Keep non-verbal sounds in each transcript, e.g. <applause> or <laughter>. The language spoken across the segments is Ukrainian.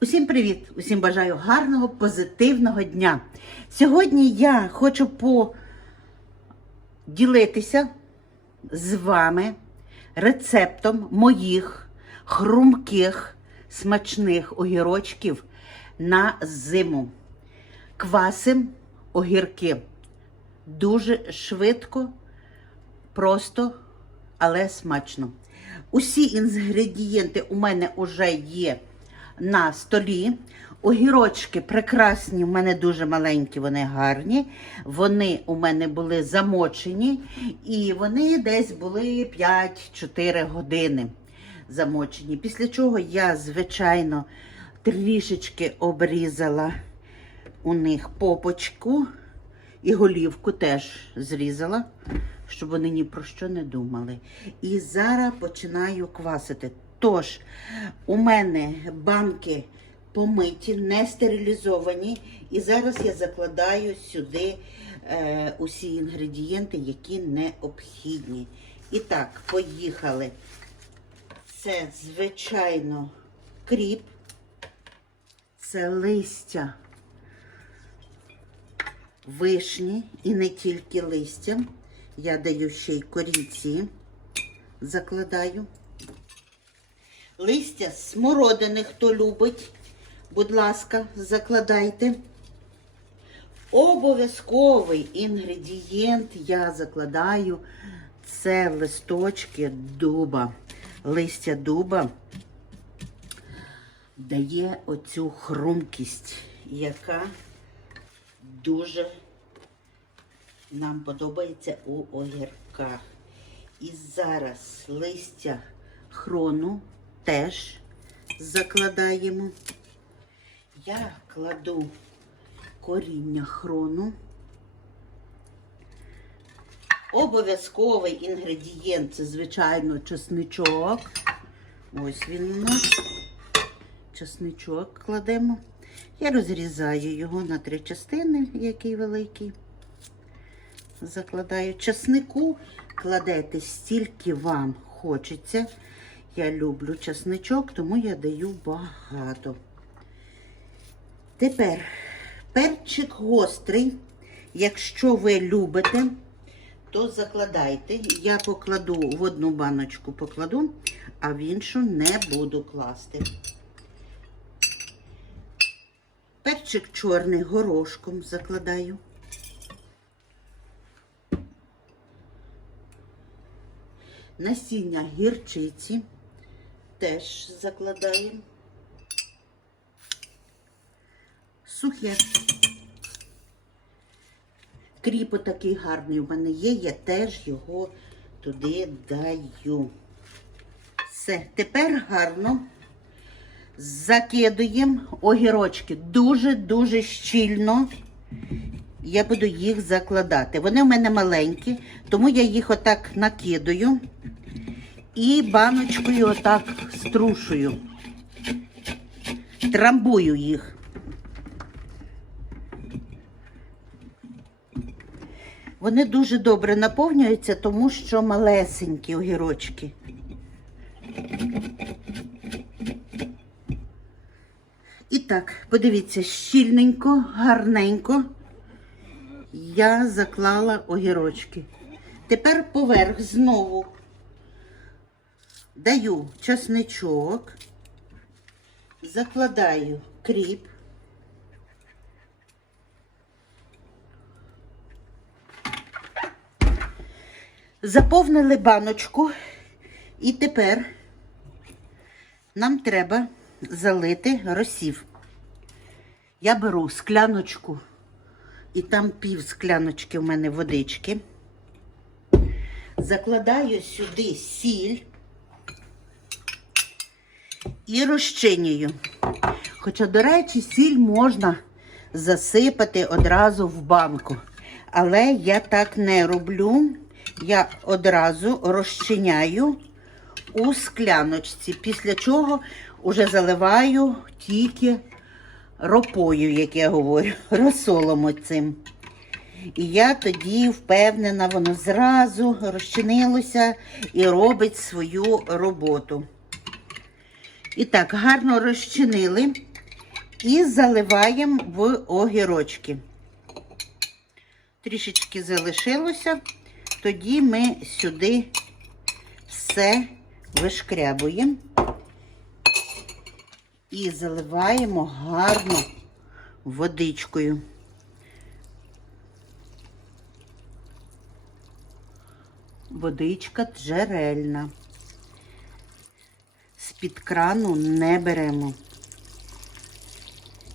Усім привіт! Усім бажаю гарного, позитивного дня. Сьогодні я хочу поділитися з вами рецептом моїх хрумких смачних огірочків на зиму. Квасим огірки. Дуже швидко, просто, але смачно. Усі інгредієнти у мене вже є на столі. Огірочки прекрасні, у мене дуже маленькі, вони гарні. Вони у мене були замочені, і вони десь були 5-4 години замочені. Після чого я, звичайно, трішечки обрізала у них попочку і голівку теж зрізала, щоб вони ні про що не думали. І зараз починаю квасити. Тож, у мене банки помиті, не стерилізовані. І зараз я закладаю сюди е, усі інгредієнти, які необхідні. І так, поїхали. Це, звичайно, кріп, це листя вишні і не тільки листя. Я даю ще й корінці, закладаю. Листя смородини, хто любить, будь ласка, закладайте. Обов'язковий інгредієнт я закладаю це листочки дуба. Листя дуба дає оцю хрумкість, яка дуже нам подобається у огірках. І зараз листя хрону теж закладаємо. Я кладу коріння хрону. Обов'язковий інгредієнт це, звичайно, чесничок. Ось він у нас. Чесничок кладемо. Я розрізаю його на три частини, який великий. Закладаю часнику, кладете стільки вам хочеться. Я люблю часничок, тому я даю багато. Тепер перчик гострий. Якщо ви любите, то закладайте. Я покладу в одну баночку покладу, а в іншу не буду класти. Перчик чорний горошком закладаю. Насіння гірчиці теж закладаємо. Сухе. Кріп такий гарний у мене є, я теж його туди даю. Все, тепер гарно закидуємо огірочки дуже-дуже щільно. Я буду їх закладати. Вони в мене маленькі, тому я їх отак накидаю і баночкою отак струшую. Трамбую їх. Вони дуже добре наповнюються, тому що малесенькі огірочки. І так, подивіться, щільненько, гарненько я заклала огірочки. Тепер поверх знову даю часничок, закладаю кріп. Заповнили баночку, і тепер нам треба залити розсів. Я беру скляночку, і там пів скляночки в мене водички. Закладаю сюди сіль і розчинюю. Хоча, до речі, сіль можна засипати одразу в банку. Але я так не роблю. Я одразу розчиняю у скляночці, після чого вже заливаю тільки ропою, як я говорю, <laughs> розсолом оцим. І я тоді впевнена, воно зразу розчинилося і робить свою роботу. І так, гарно розчинили. і заливаємо в огірочки. Трішечки залишилося, тоді ми сюди все вишкрябуємо і заливаємо гарно водичкою. Водичка джерельна. З-під крану не беремо.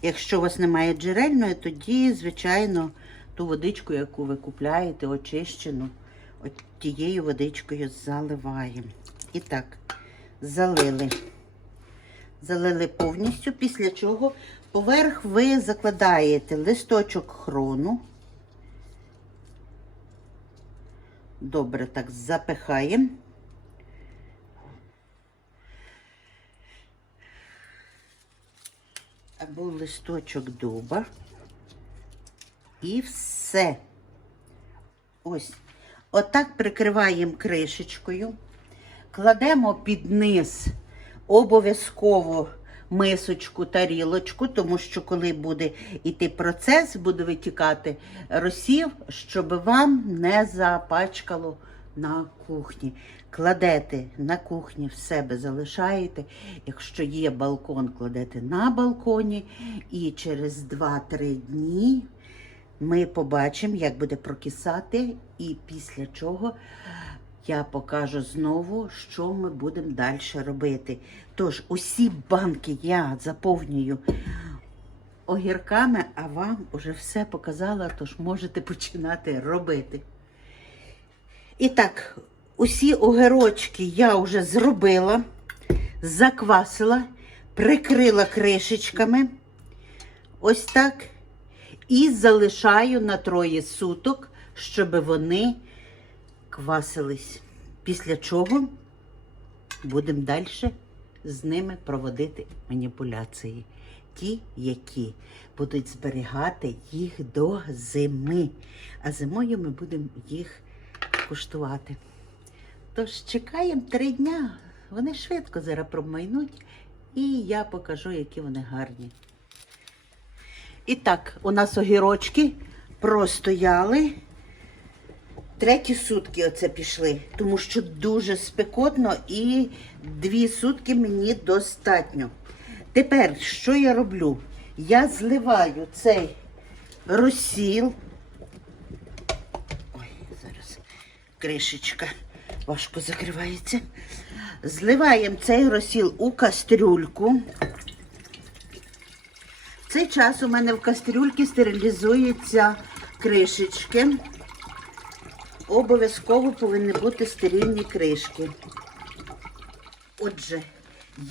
Якщо у вас немає джерельної, тоді, звичайно, ту водичку, яку ви купляєте, очищену, от тією водичкою заливаємо. І так, залили. Залили повністю, після чого поверх ви закладаєте листочок хрону. Добре так запихаємо. Або листочок дуба. І все. Ось. Отак прикриваємо кришечкою. Кладемо під низ обов'язково мисочку, тарілочку, тому що коли буде йти процес, буде витікати розсів, щоб вам не запачкало на кухні. Кладете на кухні в себе залишаєте. Якщо є балкон, кладете на балконі. І через 2-3 дні ми побачимо, як буде прокисати, і після чого я покажу знову, що ми будемо далі робити. Тож, усі банки я заповнюю огірками, а вам уже все показала, тож можете починати робити. І так, усі огірочки я вже зробила, заквасила, прикрила кришечками. Ось так. І залишаю на троє суток, щоб вони квасились. Після чого будемо далі з ними проводити маніпуляції. Ті, які будуть зберігати їх до зими. А зимою ми будемо їх куштувати. Тож чекаємо три дня. Вони швидко зараз промайнуть, і я покажу, які вони гарні. І так, у нас огірочки простояли. Треті сутки оце пішли, тому що дуже спекотно і дві сутки мені достатньо. Тепер, що я роблю? Я зливаю цей розсіл. Ой, зараз кришечка важко закривається. Зливаємо цей розсіл у кастрюльку. В цей час у мене в кастрюльці стерилізуються кришечки. Обов'язково повинні бути стерильні кришки. Отже,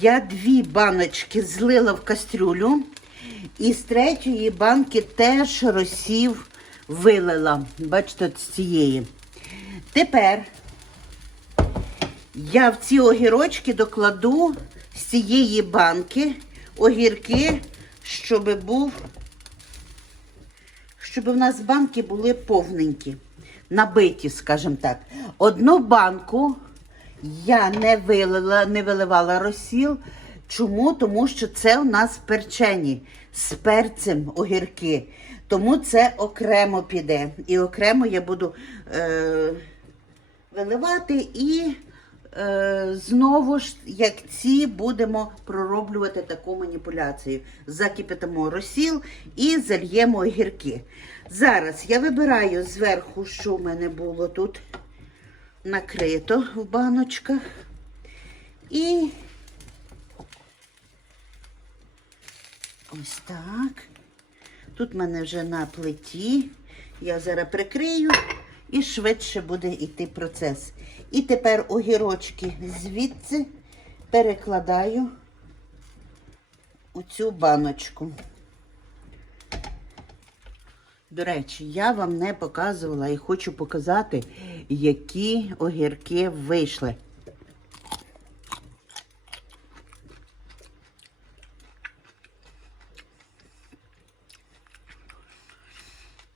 я дві баночки злила в кастрюлю, і з третьої банки теж розсів вилила. Бачите, з цієї. Тепер я в ці огірочки докладу з цієї банки огірки, щоб був, щоб в нас банки були повненькі, набиті, скажімо так. Одну банку я не вилила, не виливала розсіл. Чому? Тому що це у нас перчені з перцем огірки. Тому це окремо піде. І окремо я буду е, виливати і е, знову ж, як ці, будемо пророблювати таку маніпуляцію. Закипятимо розсіл і зальємо огірки. Зараз я вибираю зверху, що в мене було тут накрито в баночках. І ось так. Тут в мене вже на плиті. Я зараз прикрию і швидше буде йти процес. І тепер огірочки звідси перекладаю у цю баночку. До речі, я вам не показувала і хочу показати, які огірки вийшли.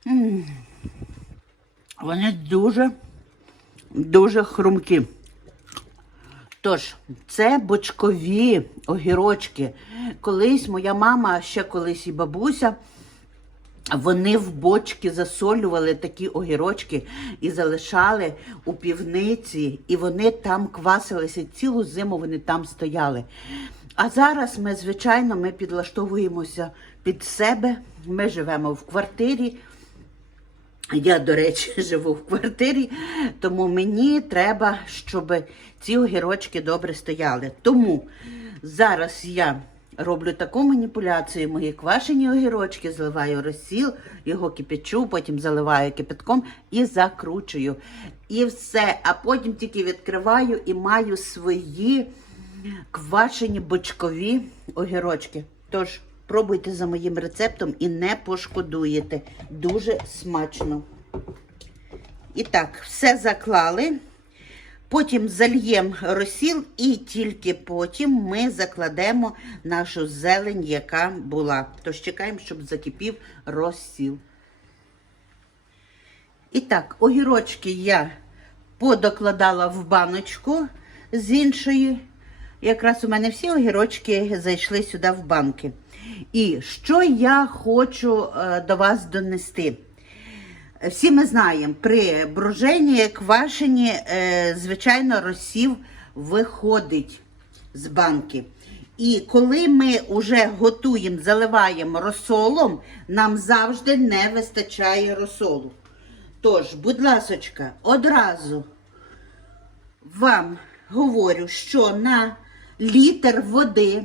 М. Вони дуже, дуже хрумкі. Тож, це бочкові огірочки. колись моя мама, ще колись і бабуся. Вони в бочки засолювали такі огірочки і залишали у півниці, і вони там квасилися. Цілу зиму вони там стояли. А зараз ми, звичайно, ми підлаштовуємося під себе. Ми живемо в квартирі. Я, до речі, <laughs> живу в квартирі, тому мені треба, щоб ці огірочки добре стояли. Тому зараз я роблю таку маніпуляцію. Мої квашені огірочки, зливаю розсіл, його кипячу, потім заливаю кипятком і закручую. І все. А потім тільки відкриваю і маю свої квашені бочкові огірочки. Тож, пробуйте за моїм рецептом і не пошкодуєте. Дуже смачно. І так, все заклали. Потім зальємо розсіл, і тільки потім ми закладемо нашу зелень, яка була. Тож чекаємо, щоб закипів розсіл. І так, огірочки я подокладала в баночку з іншої. Якраз у мене всі огірочки зайшли сюди в банки. І що я хочу е, до вас донести? Всі ми знаємо, при броженні, квашені, е, звичайно, розсів виходить з банки. І коли ми вже готуємо, заливаємо розсолом, нам завжди не вистачає розсолу. Тож, будь ласочка, одразу вам говорю, що на літр води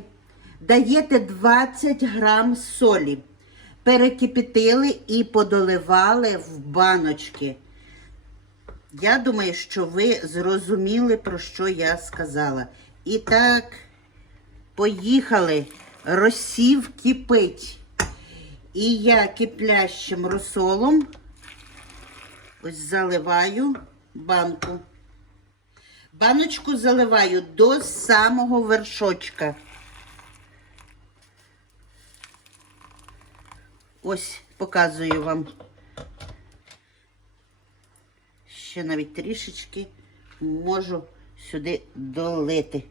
даєте 20 грам солі. Перекипятили і подоливали в баночки. Я думаю, що ви зрозуміли, про що я сказала. І так, поїхали. Розсів кипить. І я киплящим розсолом ось заливаю банку. Баночку заливаю до самого вершочка. Ось показую вам. Ще навіть трішечки можу сюди долити.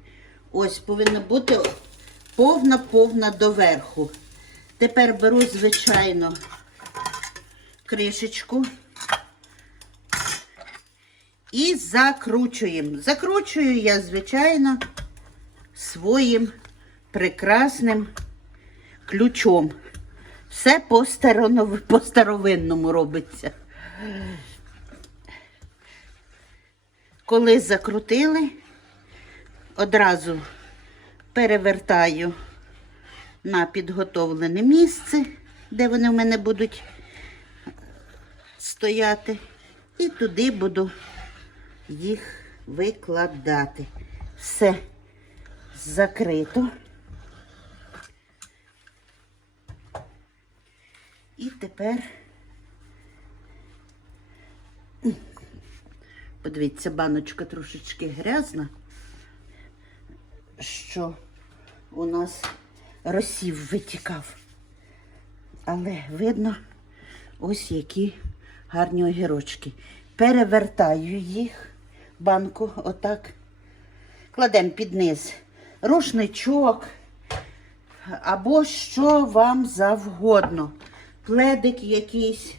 Ось повинна бути повна-повна доверху. Тепер беру, звичайно, кришечку і закручуємо. Закручую я, звичайно, своїм прекрасним ключом. Все по, старонов... по старовинному робиться. Коли закрутили, одразу перевертаю на підготовлене місце, де вони в мене будуть стояти, і туди буду їх викладати. Все закрито. І тепер, подивіться, баночка трошечки грязна, що у нас розсів витікав. Але видно ось які гарні огірочки. Перевертаю їх, банку, отак. Кладемо під низ рушничок або що вам завгодно пледик якийсь.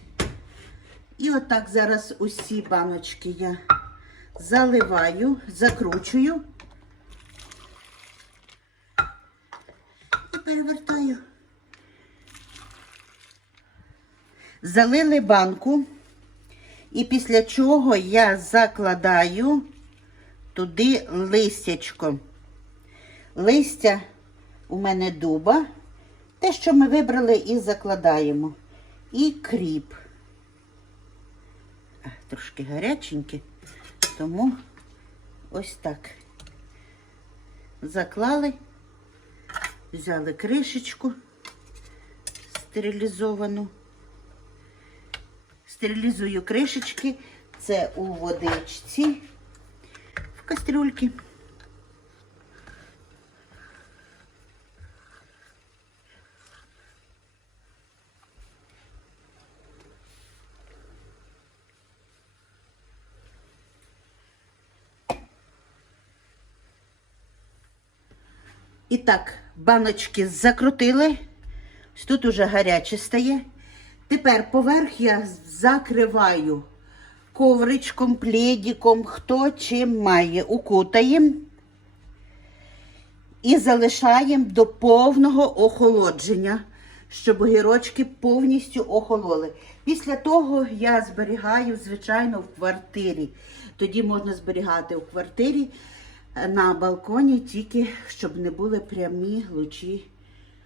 І отак зараз усі баночки я заливаю, закручую і перевертаю. Залили банку, і після чого я закладаю туди листячко. Листя у мене дуба. Те, що ми вибрали, і закладаємо. І кріп. Трошки гаряченькі, тому ось так. Заклали, взяли кришечку стерилізовану. Стерилізую кришечки. Це у водичці в кастрюльці. Так, баночки закрутили. Ось Тут уже гаряче стає. Тепер поверх я закриваю ковричком, пледиком, хто чим має. Укутаємо і залишаємо до повного охолодження, щоб огірочки повністю охололи. Pісля того я зберігаю, звичайно, в квартирі. Тоді можна зберігати у квартирі на балконі, тільки щоб не були прямі лучі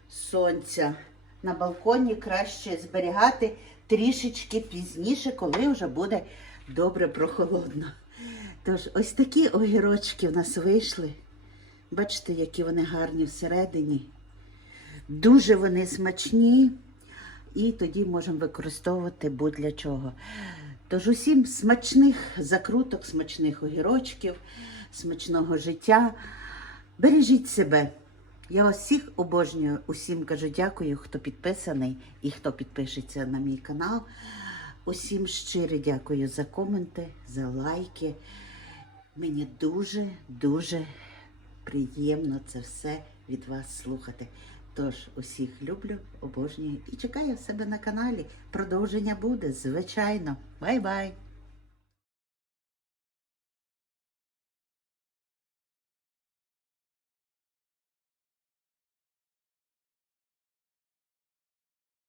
сонця. На балконі краще зберігати трішечки пізніше, коли вже буде добре прохолодно. Тож, ось такі огірочки в нас вийшли. Бачите, які вони гарні всередині. Дуже вони смачні, і тоді можемо використовувати будь-для чого. Тож усім смачних закруток, смачних огірочків, смачного життя. Бережіть себе. Я вас всіх обожнюю, усім кажу дякую, хто підписаний і хто підпишеться на мій канал. Усім щиро дякую за коменти, за лайки. Мені дуже, дуже приємно це все від вас слухати. Тож усіх люблю, обожнюю і чекаю себе на каналі. Продовження буде, звичайно. Бай-бай!